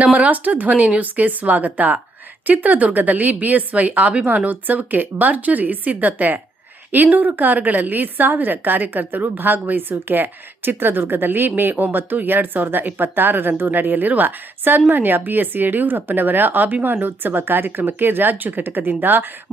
ನಮ್ಮ ರಾಷ್ಟ್ರಧ್ವನಿ ನ್ಯೂಸ್ಗೆ ಸ್ವಾಗತ. ಚಿತ್ರದುರ್ಗದಲ್ಲಿ ಬಿಎಸ್ವೈ ಅಭಿಮಾನೋತ್ಸವಕ್ಕೆ ಭರ್ಜರಿ ಸಿದ್ಧತೆ. 200 ಕಾರುಗಳಲ್ಲಿ 1000 ಕಾರ್ಯಕರ್ತರು ಭಾಗವಹಿಸುವಿಕೆ. ಚಿತ್ರದುರ್ಗದಲ್ಲಿ ಮೇ 9, 2026ರಂದು ನಡೆಯಲಿರುವ ಸನ್ಮಾನ್ಯ ಬಿಎಸ್ ಯಡಿಯೂರಪ್ಪನವರ ಅಭಿಮಾನೋತ್ಸವ ಕಾರ್ಯಕ್ರಮಕ್ಕೆ ರಾಜ್ಯ ಘಟಕದಿಂದ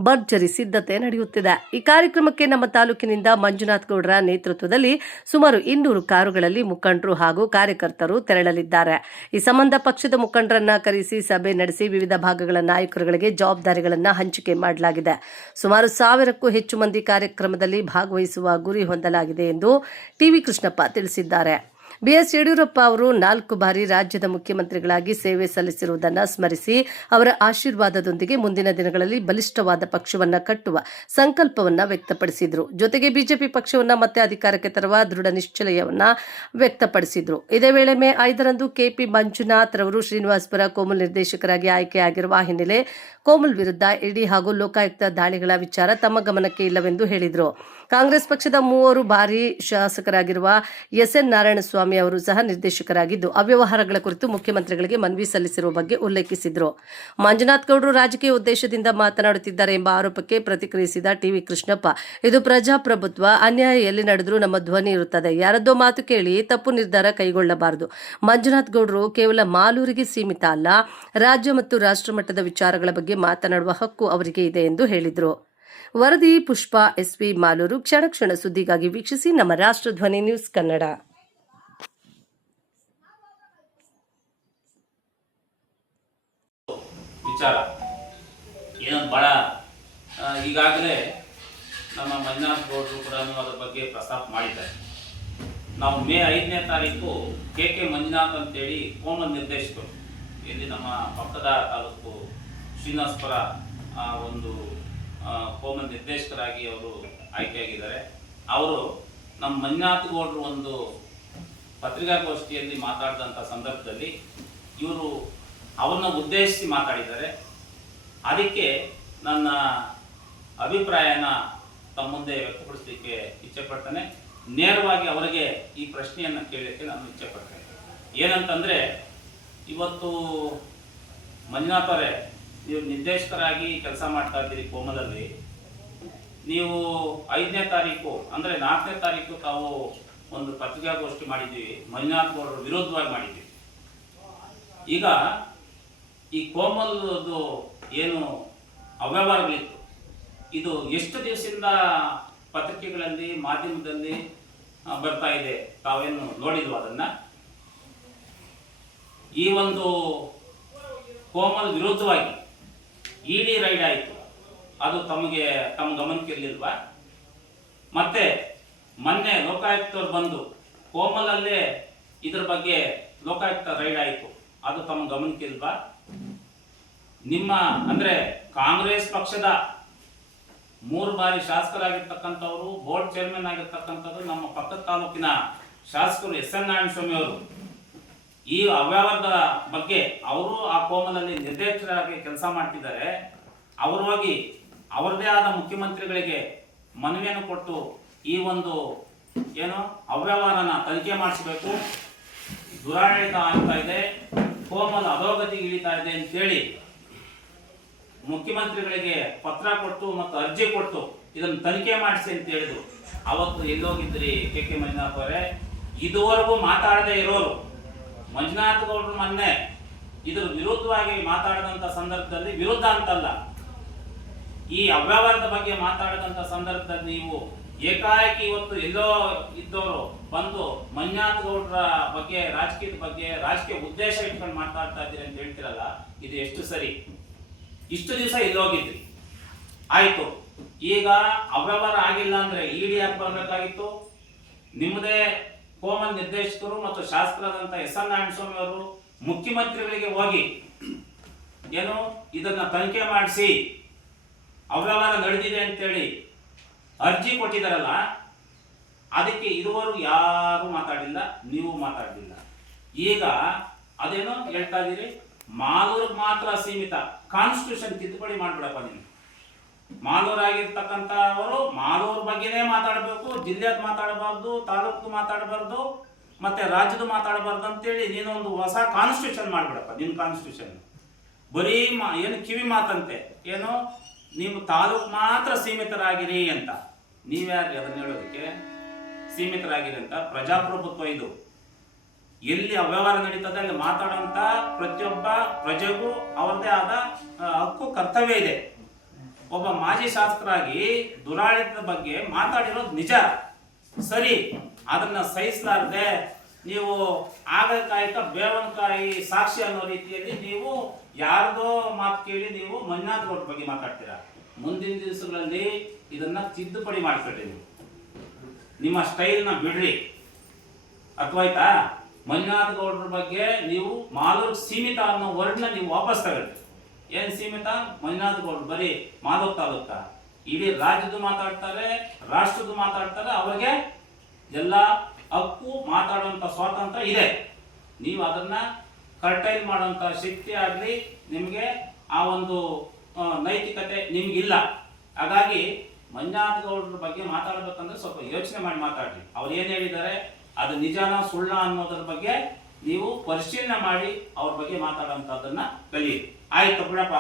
ಭರ್ಜರಿ ಸಿದ್ಧತೆ ನಡೆಯುತ್ತಿದೆ. ಈ ಕಾರ್ಯಕ್ರಮಕ್ಕೆ ನಮ್ಮ ತಾಲೂಕಿನಿಂದ ಮಂಜುನಾಥ್ ಗೌಡರ ನೇತೃತ್ವದಲ್ಲಿ ಸುಮಾರು 200 ಕಾರುಗಳಲ್ಲಿ ಮುಖಂಡರು ಹಾಗೂ ಕಾರ್ಯಕರ್ತರು ತೆರಳಲಿದ್ದಾರೆ. ಈ ಸಂಬಂಧ ಪಕ್ಷದ ಮುಖಂಡರನ್ನ ಕರೆಸಿ ಸಭೆ ನಡೆಸಿ ವಿವಿಧ ಭಾಗಗಳ ನಾಯಕರುಗಳಿಗೆ ಜವಾಬ್ದಾರಿಗಳನ್ನು ಹಂಚಿಕೆ ಮಾಡಲಾಗಿದೆ. ಸುಮಾರು 1000ಕ್ಕೂ ಹೆಚ್ಚು ಮಂದಿ ಕಾರ್ಯಕ್ರಮದಲ್ಲಿ ಭಾಗವಹಿಸುವ ಗುರಿ ಹೊಂದಲಾಗಿದೆ ಎಂದು ಟಿವಿ ಕೃಷ್ಣಪ್ಪ ತಿಳಿಸಿದ್ದಾರೆ. ಬಿಎಸ್ ಯಡಿಯೂರಪ್ಪ ಅವರು 4 ಬಾರಿ ರಾಜ್ಯದ ಮುಖ್ಯಮಂತ್ರಿಗಳಾಗಿ ಸೇವೆ ಸಲ್ಲಿಸಿರುವುದನ್ನು ಸ್ಮರಿಸಿ ಅವರ ಆಶೀರ್ವಾದದೊಂದಿಗೆ ಮುಂದಿನ ದಿನಗಳಲ್ಲಿ ಬಲಿಷ್ಠವಾದ ಪಕ್ಷವನ್ನು ಕಟ್ಟುವ ಸಂಕಲ್ಪವನ್ನು ವ್ಯಕ್ತಪಡಿಸಿದರು. ಜೊತೆಗೆ ಬಿಜೆಪಿ ಪಕ್ಷವನ್ನು ಮತ್ತೆ ಅಧಿಕಾರಕ್ಕೆ ತರುವ ದೃಢ ನಿಶ್ಚಯವನ್ನ ವ್ಯಕ್ತಪಡಿಸಿದರು. ಇದೇ ವೇಳೆ ಮೇ 5ರಂದು ಕೆಪಿ ಮಂಜುನಾಥ್ ರವರು ಶ್ರೀನಿವಾಸಪುರ ಕೋಮಲ್ ನಿರ್ದೇಶಕರಾಗಿ ಆಯ್ಕೆಯಾಗಿರುವ ಹಿನ್ನೆಲೆ ಕೋಮಲ್ ವಿರುದ್ಧ ಇಡಿ ಹಾಗೂ ಲೋಕಾಯುಕ್ತ ದಾಳಿಗಳ ವಿಚಾರ ತಮ್ಮ ಗಮನಕ್ಕೆ ಇಲ್ಲವೆಂದು ಹೇಳಿದರು. ಕಾಂಗ್ರೆಸ್ ಪಕ್ಷದ 3 ಬಾರಿ ಶಾಸಕರಾಗಿರುವ ಎಸ್ಎನ್ ನಾರಾಯಣಸ್ವಾಮಿ ಅವರು ಸಹ ನಿರ್ದೇಶಕರಾಗಿದ್ದು ಅವ್ಯವಹಾರಗಳ ಕುರಿತು ಮುಖ್ಯಮಂತ್ರಿಗಳಿಗೆ ಮನವಿ ಸಲ್ಲಿಸಿರುವ ಬಗ್ಗೆ ಉಲ್ಲೇಖಿಸಿದರು. ಮಂಜುನಾಥ್ ಗೌಡರು ರಾಜಕೀಯ ಉದ್ದೇಶದಿಂದ ಮಾತನಾಡುತ್ತಿದ್ದಾರೆ ಎಂಬ ಆರೋಪಕ್ಕೆ ಪ್ರತಿಕ್ರಿಯಿಸಿದ ಟಿವಿ ಕೃಷ್ಣಪ್ಪ, ಇದು ಪ್ರಜಾಪ್ರಭುತ್ವ, ಅನ್ಯಾಯ ಎಲ್ಲಿ ನಡೆದರೂ ನಮ್ಮ ಧ್ವನಿ ಇರುತ್ತದೆ. ಯಾರದ್ದೋ ಮಾತು ಕೇಳಿ ತಪ್ಪು ನಿರ್ಧಾರ ಕೈಗೊಳ್ಳಬಾರದು. ಮಂಜುನಾಥ್ ಗೌಡರು ಕೇವಲ ಮಾಲೂರಿಗೆ ಸೀಮಿತ ಅಲ್ಲ, ರಾಜ್ಯ ಮತ್ತು ರಾಷ್ಟ್ರ ಮಟ್ಟದ ವಿಚಾರಗಳ ಬಗ್ಗೆ ಮಾತನಾಡುವ ಹಕ್ಕು ಅವರಿಗೆ ಇದೆ ಎಂದು ಹೇಳಿದರು. ವರದಿ ಪುಷ್ಪ ಎಸ್ವಿ ಮಾಲೂರು. ಕ್ಷಣ ಕ್ಷಣ ಸುದ್ದಿಗಾಗಿ ವೀಕ್ಷಿಸಿ ನಮ್ಮ ರಾಷ್ಟ್ರಧ್ವನಿ ನ್ಯೂಸ್ ಕನ್ನಡ. ವಿಚಾರ ಏನಂತ ಬಹಳ ಈಗಾಗಲೇ ನಮ್ಮ ಮಂಜುನಾಥ್ ಗೌಡರು ಕೂಡ ಅದರ ಬಗ್ಗೆ ಪ್ರಸ್ತಾಪ ಮಾಡಿದ್ದಾರೆ. ನಾವು ಮೇ 5ನೇ ತಾರೀಕು ಕೆ ಮಂಜುನಾಥ್ ಅಂತೇಳಿ ಕೋಮಲ್ ನಿರ್ದೇಶಕರು ಇಲ್ಲಿ ನಮ್ಮ ಪಕ್ಕದ ತಾಲೂಕು ಶ್ರೀನಿವಾಸಪುರ ಒಂದು ಕೋಮಲ್ ನಿರ್ದೇಶಕರಾಗಿ ಅವರು ಆಯ್ಕೆಯಾಗಿದ್ದಾರೆ. ಅವರು ನಮ್ಮ ಮಂಜುನಾಥ್ ಗೌಡರು ಒಂದು ಪತ್ರಿಕಾಗೋಷ್ಠಿಯಲ್ಲಿ ಮಾತಾಡಿದಂಥ ಸಂದರ್ಭದಲ್ಲಿ ಇವರು ಅವರನ್ನ ಉದ್ದೇಶಿಸಿ ಮಾತಾಡಿದ್ದಾರೆ. ಅದಕ್ಕೆ ನನ್ನ ಅಭಿಪ್ರಾಯನ ತಮ್ಮ ಮುಂದೆ ವ್ಯಕ್ತಪಡಿಸಲಿಕ್ಕೆ ಇಚ್ಛೆಪಡ್ತೇನೆ. ನೇರವಾಗಿ ಅವರಿಗೆ ಈ ಪ್ರಶ್ನೆಯನ್ನು ಕೇಳಲಿಕ್ಕೆ ನಾನು ಇಚ್ಛೆಪಡ್ತೇನೆ. ಏನಂತಂದರೆ, ಇವತ್ತು ಮಂಜುನಾಥ್ ಅವರೇ, ನೀವು ನಿರ್ದೇಶಕರಾಗಿ ಕೆಲಸ ಮಾಡ್ತಾ ಇದ್ದೀರಿ ಕೋಮಲಲ್ಲಿ. ನೀವು 5ನೇ ತಾರೀಕು ಅಂದರೆ 4ನೇ ತಾರೀಕು ತಾವು ಒಂದು ಪತ್ರಿಕಾಗೋಷ್ಠಿ ಮಾಡಿದ್ದೀವಿ, ಮಂಜುನಾಥ್ ಗೌಡರು ವಿರೋಧವಾಗಿ ಮಾಡಿದ್ದೀವಿ. ಈಗ ಈ ಕೋಮಲ್ದು ಏನು ಅವ್ಯವಹಾರಗಳಿತ್ತು, ಇದು ಎಷ್ಟು ದಿವಸದಿಂದ ಪತ್ರಿಕೆಗಳಲ್ಲಿ ಮಾಧ್ಯಮದಲ್ಲಿ ಬರ್ತಾ ಇದೆ, ತಾವೇನು ನೋಡಿದ್ವು ಅದನ್ನ? ಈ ಒಂದು ಕೋಮಲ್ ವಿರುದ್ಧವಾಗಿ ಇಡಿ ರೈಡ್ ಆಯಿತು, ಅದು ತಮ್ಮ ಗಮನಕ್ಕೆ ಇರಲಿಲ್ವಾ? ಮತ್ತೆ ಮೊನ್ನೆ ಲೋಕಾಯುಕ್ತರು ಬಂದು ಕೋಮಲಲ್ಲೇ ಇದ್ರ ಬಗ್ಗೆ ಲೋಕಾಯುಕ್ತ ರೈಡ್ ಆಯಿತು, ಅದು ತಮ್ಮ ಗಮನಕ್ಕೆ ಇಲ್ವಾ? ನಿಮ್ಮ ಅಂದ್ರೆ ಕಾಂಗ್ರೆಸ್ ಪಕ್ಷದ 3 ಬಾರಿ ಶಾಸಕರಾಗಿರ್ತಕ್ಕಂಥವರು, ಬೋರ್ಡ್ ಚೇರ್ಮನ್ ಆಗಿರ್ತಕ್ಕಂಥದ್ದು ನಮ್ಮ ಪಕ್ಕದ ತಾಲೂಕಿನ ಶಾಸಕರು ಎಸ್ಎನ್ ನಾರಾಯಣಸ್ವಾಮಿ ಅವರು ಈ ಅವ್ಯವಹಾರದ ಬಗ್ಗೆ ಅವರು ಆ ಕೋಮಲಲ್ಲಿ ನಿರ್ದೇಶಕರಾಗಿ ಕೆಲಸ ಮಾಡ್ತಿದ್ದಾರೆ. ಅವರು ಹೋಗಿ ಅವರದೇ ಆದ ಮುಖ್ಯಮಂತ್ರಿಗಳಿಗೆ ಮನವಿಯನ್ನು ಕೊಟ್ಟು ಈ ಒಂದು ಏನು ಅವ್ಯವಹಾರನ ತನಿಖೆ ಮಾಡಿಸಬೇಕು, ದುರಾಡಳಿತ ಆಗ್ತಾ ಇದೆ, ಕೋಮಲ್ ಅಧೋಗತಿಗೆ ಇಳಿತಾ ಇದೆ ಅಂತೇಳಿ ಮುಖ್ಯಮಂತ್ರಿಗಳಿಗೆ ಪತ್ರ ಕೊಟ್ಟು ಮತ್ತು ಅರ್ಜಿ ಕೊಟ್ಟು ಇದನ್ನು ತನಿಖೆ ಮಾಡಿಸಿ ಅಂತ ಹೇಳಿದ್ರು. ಅವತ್ತು ಎಲ್ಲೋಗಿದ್ರಿ ಕೆ ಮಂಜುನಾಥ್ ಅವರೇ? ಇದುವರೆಗೂ ಮಾತಾಡದೇ ಇರೋರು ಮಂಜುನಾಥ್ ಗೌಡರು ಮೊನ್ನೆ ಇದ್ರ ವಿರುದ್ಧವಾಗಿ ಮಾತಾಡಿದಂಥ ಸಂದರ್ಭದಲ್ಲಿ, ವಿರುದ್ಧ ಅಂತಲ್ಲ, ಈ ಅವ್ಯವಹಾರದ ಬಗ್ಗೆ ಮಾತಾಡಿದಂಥ ಸಂದರ್ಭದಲ್ಲಿ ನೀವು ಏಕಾಏಕಿ ಇವತ್ತು ಎಲ್ಲೋ ಇದ್ದವರು ಬಂದು ಮಂಜುನಾಥ್ ಗೌಡರ ಬಗ್ಗೆ, ರಾಜಕೀಯದ ಬಗ್ಗೆ, ರಾಜಕೀಯ ಉದ್ದೇಶ ಇಟ್ಕೊಂಡು ಮಾತಾಡ್ತಾ ಇದ್ದೀರಿ ಅಂತ ಹೇಳ್ತಿರಲ್ಲ, ಇದು ಎಷ್ಟು ಸರಿ? ಇಷ್ಟು ದಿವಸ ಎಲ್ಲೋಗಿದ್ರಿ, ಆಯ್ತು. ಈಗ ಅವ್ಯವಹಾರ ಆಗಿಲ್ಲ ಅಂದ್ರೆ ಇಡಿ ಯಾಕೆ ಬರಬೇಕಾಗಿತ್ತು? ನಿಮ್ಮದೇ ಕೋಮಲ್ ನಿರ್ದೇಶಕರು ಮತ್ತು ಶಾಸಕರಾದಂಥ ಎಸ್ಎನ್ ನಾರಾಯಣಸ್ವಾಮಿ ಅವರು ಮುಖ್ಯಮಂತ್ರಿಗಳಿಗೆ ಹೋಗಿ ಏನು ಇದನ್ನ ತನಿಖೆ ಮಾಡಿಸಿ ಅವ್ಯವಹಾರ ನಡೆದಿದೆ ಅಂತೇಳಿ ಅರ್ಜಿ ಕೊಟ್ಟಿದ್ದಾರಲ್ಲ, ಅದಕ್ಕೆ ಇದುವರೆಗೂ ಯಾರು ಮಾತಾಡಿಲ್ಲ, ನೀವು ಮಾತಾಡಲಿಲ್ಲ. ಈಗ ಅದೇನೋ ಹೇಳ್ತಾ ಇದ್ದೀರಿ, ಮಾಲೂರಿಗೆ ಮಾತ್ರ ಸೀಮಿತ, ಕಾನ್ಸ್ಟಿಟ್ಯೂಷನ್ ತಿದ್ದುಪಡಿ ಮಾಡ್ಬಿಡಪ್ಪ ನೀನು. ಮಾಲೂರಾಗಿರ್ತಕ್ಕಂಥವರು ಮಾಲೂರು ಬಗ್ಗೆನೇ ಮಾತಾಡಬೇಕು, ಜಿಲ್ಲೆಯದು ಮಾತಾಡಬಾರ್ದು, ತಾಲೂಕು ಮಾತಾಡಬಾರ್ದು, ಮತ್ತೆ ರಾಜ್ಯದ ಮಾತಾಡಬಾರ್ದು ಅಂತೇಳಿ ನೀನೊಂದು ಹೊಸ ಕಾನ್ಸ್ಟಿಟ್ಯೂಷನ್ ಮಾಡ್ಬಿಡಪ್ಪ. ನಿನ್ನ ಕಾನ್ಸ್ಟಿಟ್ಯೂಷನ್ ಬರೀ ಏನು ಕಿವಿ ಮಾತಂತೆ, ಏನು ನೀವು ತಾಲೂಕು ಮಾತ್ರ ಸೀಮಿತರಾಗಿರಿ ಅಂತ. ನೀವ್ಯಾರು ಅದನ್ನ ಹೇಳೋದಕ್ಕೆ? ಸೀಮಿತರಾಗಿರಿ ಅಂತ. ಪ್ರಜಾಪ್ರಭುತ್ವ ಇದು. ಎಲ್ಲಿ ಅವ್ಯವಹಾರ ನಡೀತದೆ ಅಲ್ಲಿ ಮಾತಾಡುವಂತ ಪ್ರತಿಯೊಬ್ಬ ಪ್ರಜೆಗೂ ಅವರದೇ ಆದ ಹಕ್ಕು, ಕರ್ತವ್ಯ ಇದೆ. ಒಬ್ಬ ಮಾಜಿ ಶಾಸಕರಾಗಿ ದುರಾಡಳಿತದ ಬಗ್ಗೆ ಮಾತಾಡಿರೋದು ನಿಜ, ಸರಿ. ಅದನ್ನ ಸಹಿಸಲಾರದೆ ನೀವು ಆಗಕಾಯ್ಕ ಬೇವನಕಾಯಿ ಸಾಕ್ಷಿ ಅನ್ನೋ ರೀತಿಯಲ್ಲಿ ನೀವು ಯಾರ್ದೋ ಮಾತು ಕೇಳಿ ನೀವು ಮಂಜುನಾಥ್ ಗೌಡ್ರ ಬಗ್ಗೆ ಮಾತಾಡ್ತೀರಾ. ಮುಂದಿನ ದಿವಸಗಳಲ್ಲಿ ಇದನ್ನ ತಿದ್ದುಪಡಿ ಮಾಡ್ಕೊಳ್ರಿ. ನೀವು ನಿಮ್ಮ ಸ್ಟೈಲ್ನ ಬಿಡ್ರಿ, ಅರ್ಥವಾಯ್ತಾ? ಮಂಜುನಾಥ್ ಗೌಡ್ರ ಬಗ್ಗೆ ನೀವು ಮಾಲೂರು ಸೀಮಿತ ಅನ್ನೋ ವರ್ಡ್ನ ನೀವು ವಾಪಸ್ ತಗೊಳ್ಳಿ. ಏನ್ ಸೀಮಿತ? ಮಂಜುನಾಥ್ ಗೌಡ್ರು ಬರೀ ಮಾಲೂರು ತಾಲೂಕ, ಇಡೀ ರಾಜ್ಯದ್ದು ಮಾತಾಡ್ತಾರೆ, ರಾಷ್ಟ್ರದ್ದು ಮಾತಾಡ್ತಾರೆ. ಅವ್ರಿಗೆ ಎಲ್ಲ ಹಕ್ಕು, ಮಾತಾಡುವಂತ ಸ್ವಾತಂತ್ರ್ಯ ಇದೆ. ನೀವು ಅದನ್ನ ಕರ್ಟೈಲ್ ಮಾಡುವಂತ ಶಕ್ತಿ ಆಗಲಿ ನಿಮಗೆ ಆ ಒಂದು ನೈತಿಕತೆ ನಿಮ್ಗಿಲ್ಲ. ಹಾಗಾಗಿ ಮಂಜುನಾಥ್ ಗೌಡ್ರ ಬಗ್ಗೆ ಮಾತಾಡ್ಬೇಕಂದ್ರೆ ಸ್ವಲ್ಪ ಯೋಚನೆ ಮಾಡಿ ಮಾತಾಡ್ರಿ. ಅವ್ರು ಏನ್ ಹೇಳಿದ್ದಾರೆ ಅದು ನಿಜಾನ ಸುಳ್ಳ ಅನ್ನೋದ್ರ ಬಗ್ಗೆ ನೀವು ಪರಿಶೀಲನೆ ಮಾಡಿ ಅವ್ರ ಬಗ್ಗೆ ಮಾತಾಡುವಂಥದ್ದನ್ನ ಕಲಿಯಿರಿ. ಆಯ್ತು ಬಿಡಪ್ಪ.